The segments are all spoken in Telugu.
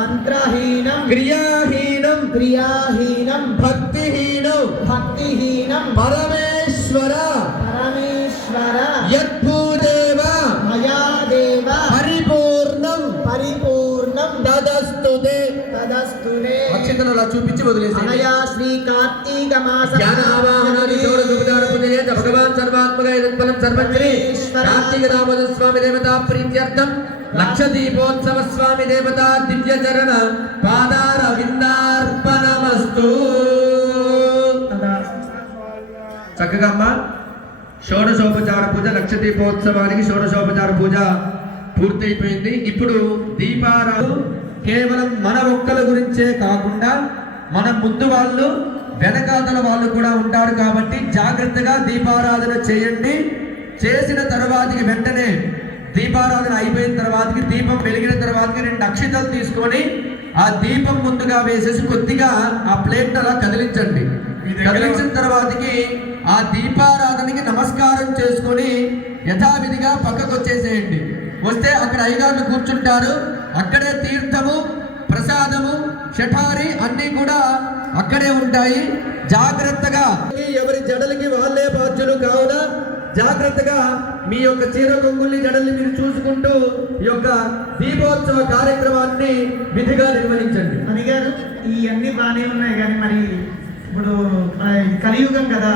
మంత్రహీనం క్రియాహీనం భక్తిహీనం పరమేశ్వర యత్పూదేవ మయా దేవ పరిపూర్ణం తదస్తుతే అక్షంతలు అలా చూపించి వదిలేసి అనయా శ్రీ కార్తీక మాస జ్ఞాన ఆవాహనాది షోడశ ఉపచార పూజయేత భగవాన్ సర్వాత్మక యత్ఫలం సర్వశ్రీ కార్తీక దామోదర స్వామి దేవతా ప్రీత్యర్థం లక్ష దీపోత్సవ స్వామి దేవతా దివ్య చరణ పాదార విందార్పణమస్తు. చక్కగా అమ్మ షోడశోపచార పూజ లక్ష దీపోత్సవానికి షోడశోపచార పూజ పూర్తయిపోయింది. ఇప్పుడు దీపారాధన కేవలం మన ఒక్కల గురించే కాకుండా మన ముందు వాళ్ళు వెనకాతల వాళ్ళు కూడా ఉంటారు కాబట్టి జాగ్రత్తగా దీపారాధన చేయండి. చేసిన తర్వాతకి వెంటనే దీపారాధన అయిపోయిన తర్వాతకి దీపం వెలిగిన తర్వాతకి 2 అక్షింతలు తీసుకొని ఆ దీపం ముందుగా వేసేసి కొద్దిగా ఆ ప్లేట్ అలా కదిలించండి. కదిలించిన తర్వాతకి ఆ దీపారాధనకి నమస్కారం చేసుకొని యథావిధిగా పక్కకు వచ్చేసేయండి. వస్తే అక్కడ అయ్యగారులు కూర్చుంటారు. అక్కడే తీర్థము, ప్రసాదము, షఠారి అన్నీ కూడా అక్కడే ఉంటాయి. జాగ్రత్తగా ఎవరి జడలకి వాళ్ళే బాధ్యులు కావున జాగ్రత్తగా మీ యొక్క చీర కొంగుల్ని జడల్ని మీరు చూసుకుంటూ ఈ యొక్క దీపోత్సవ కార్యక్రమాన్ని విధిగా నిర్వహించండి. అనిగారు ఇవన్నీ బాగానే ఉన్నాయి కానీ మరి ఇప్పుడు కలియుగం కదా,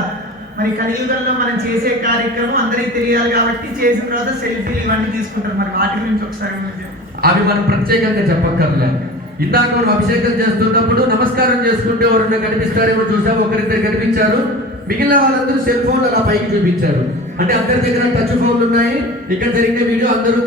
మరి కలియుగంలో మనం చేసే కార్యక్రమం అందరికీ తెలియాలి కాబట్టి చేసిన తర్వాత సెల్ఫీలు ఇవన్నీ తీసుకుంటారు. మరి వాటి గురించి ఒకసారి అవి మనం ప్రత్యేకంగా చెప్పక్కర్లే. ఇందాక మనం అభిషేకం చేస్తున్నప్పుడు నమస్కారం చేసుకుంటే ఎవరైనా కనిపిస్తారేమో చూసాము. ఒకరిద్దరు కనిపించారు. మిగిలిన వాళ్ళందరూ సెల్ ఫోన్ అలా పైకి చూపించారు. అంటే అందరి దగ్గర టచ్ ఫోన్లు ఉన్నాయి. ఇక్కడ జరిగిన వీడియో అందరూ